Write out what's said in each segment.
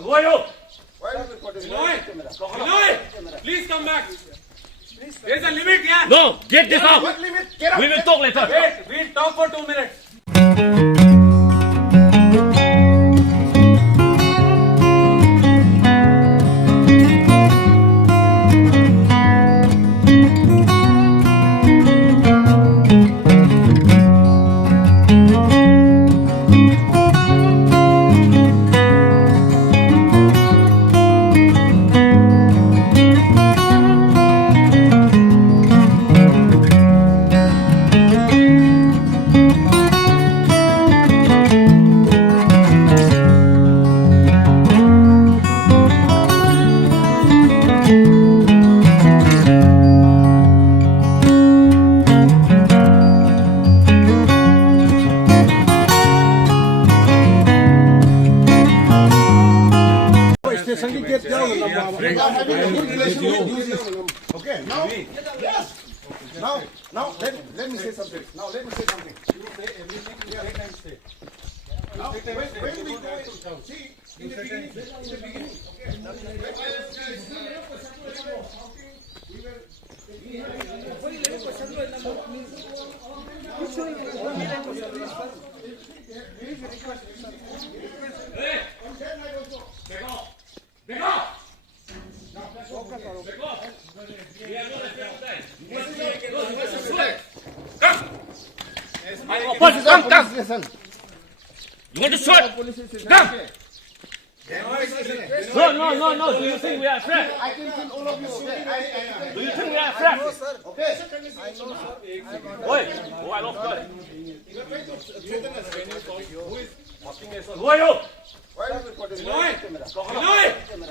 Who are you? Please come back. There's a limit here. No, get this out. What limit? Get up. We will talk later. Wait, we'll talk for 2 minutes. Okay, now, yes. Now, let me say something. Now, let me say something. You say everything, you take and stay. Now, when we go, see, in the beginning, okay. Come. You want to shoot? Come. No. Do you think we are afraid? I can kill all of you, okay? Do you think we are afraid? Okay. Wait. Oh, I lost God. Who are you?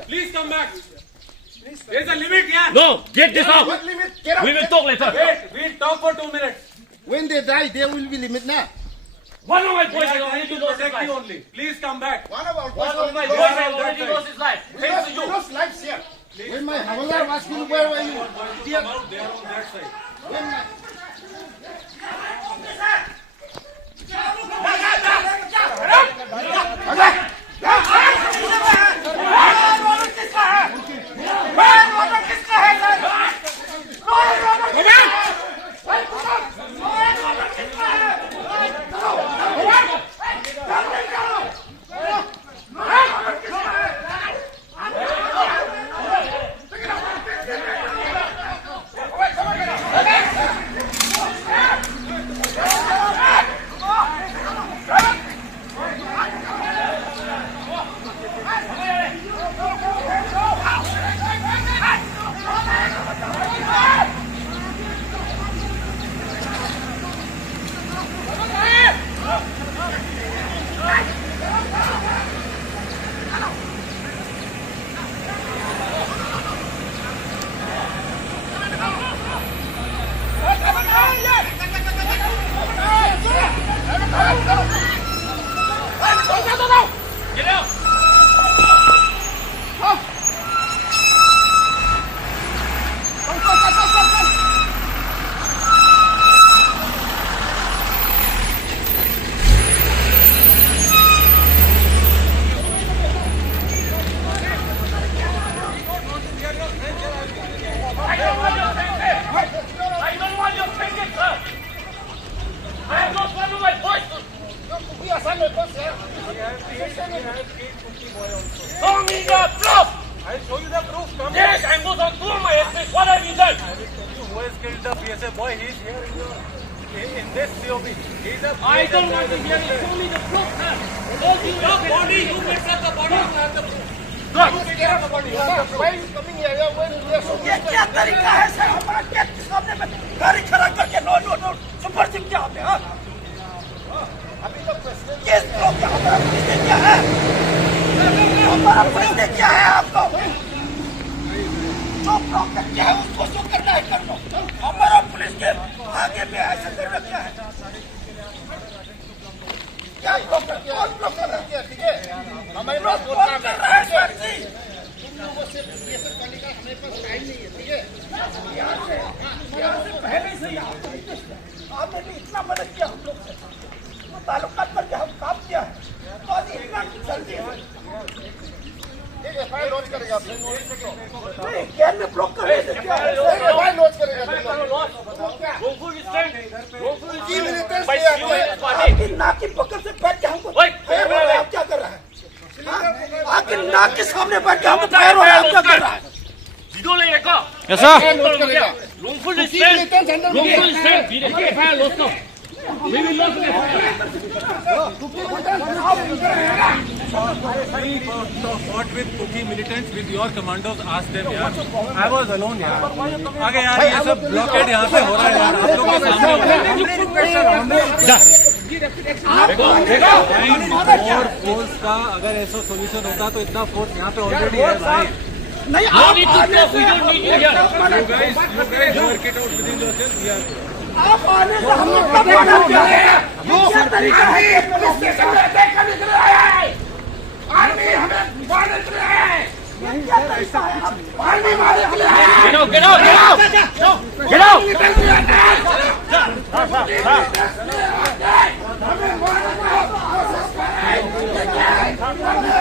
Please come back. There's a limit here. No, get this out. What limit? Get up. We will talk later. Wait, we'll talk for 2 minutes. When they die, there will be limit now. One of my boys I has am already trying to lost his protect you life. only. Please come back. One of our One of my boys boys has already lost his life. we Thanks to you. lost lives here. When my Havalar was killed, where were you? Come out, they are on that side. When my... Get out. I don't want your ticket, sir. I have lost one of my boys. We are Sunday boys here. Show me the proof. I'll show you the proof. Come Yes, I was on tour my estate. What have you done? I will tell you who has killed the PSA boy. He's here in this COP. He's a I don't want to hear it. Show me the proof, sir. Your body, you mess up the body, you have the proof. Why are you coming here? When we are so ये क्या तरीका है sir हमारा क्या सामने में गाड़ी खड़ा करके नो सुपर सिंह क्या होते हैं अभी तो प्रेसिडेंट ये लोग क्या हमारा पुलिस ने क्या है हमारा पुलिस ने क्या है आपको जो प्रॉब्लम क्या है उसको जो करना है कर लो हमारा पुलिस के आगे में ऐसा कर रखा है क्या प्रॉब्लम कर रहा है ठीक है हमारे पास कौन कर रहा है सर जी तुम लोगों से ये सब करने का हमारे पास टाइम नहीं है ठीक है यहाँ से पहले से यहाँ आपने भी इतना मदद किया हम लोग से तो ताल्लुकात करके हम काम किया है तो आज करेगा आपसे। नहीं, गेट में ब्लॉक कर रहे थे क्या? भाई लॉन्च करेगा। आपकी नाक की पकड़ से बैठ के हमको फायर हो रहा है, आप क्या कर रहा है? आपकी नाक के सामने बैठ के हमको फायर हो रहा है, आप क्या कर रहा है? Yes, sir. Wrongful restraint. Wrongful restraint. We will fire loss now. We will not fire. We fought with Kuki militants, with your commandos. Ask them, यार. I was alone, यार. आगे यार ये सब ब्लॉकेड यहाँ पे हो रहा है यार. आप लोग के सामने और फोर्स का अगर ऐसा सोल्यूशन होता तो इतना फोर्स यहाँ पे ऑलरेडी है भाई. नहीं, No need to talk. We don't need you here. You guys work it out within yourselves. We are. आप आने से हम लोग कब मना किया है? क्या तरीका है? पुलिस स्टेशन में देखकर निकल रहा है। आर्मी हमें मारने निकल रहा है। ये क्या तरीका है? आर्मी मारने निकल रहा है। Get out. Get out. Get out. Get out. हमें मारने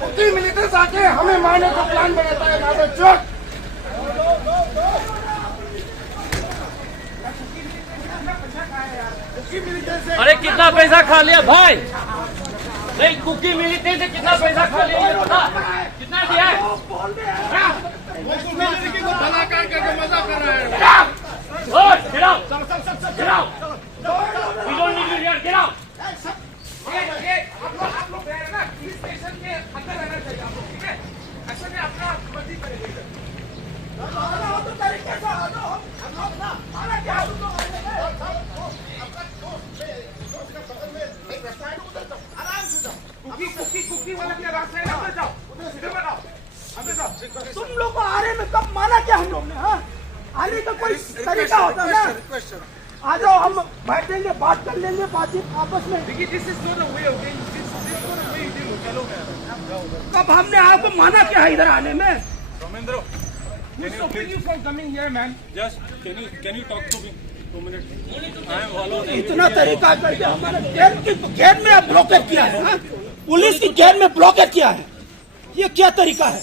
कुकी मिलिटेंट्स आके हमें मारने का प्लान बनाता है। माधव चौक अरे कितना पैसा खा लिया भाई? नहीं कुकी मिलते से कितना पैसा खा लिया ये बता. कितना दिया है? कलाकार करके मजा कर रहा है। Get out. Get out. We don't need you here. Get out. आप लोग रह रहे ना पुलिस स्टेशन के अंदर रहना चाहिए आप लोग, ठीक है? ऐसा नहीं अपना मर्जी करेंगे। तो तरीके से आ जाओ, हम लोग ना माना क्या हम लोग आराम से जाओ। कुकी वाला के रास्ते में अंदर जाओ, उधर सीधे बनाओ, अंदर जाओ। तुम लोग को आने में कब माना क्या हम लोग ने? हाँ, आने का कोई तरीका होता है ना? आ जाओ, हम बैठेंगे, बात कर लेंगे, बातचीत आपस में। कब हमने आपको माना क्या है इधर आने में? Ramendra, can you talk to me 2 minutes? I am alone. इतना तरीका करके हमारे गेट में आप ब्लॉकेट किया है, हाँ? पुलिस की गेट में ब्लॉकेट किया है, ये क्या तरीका है?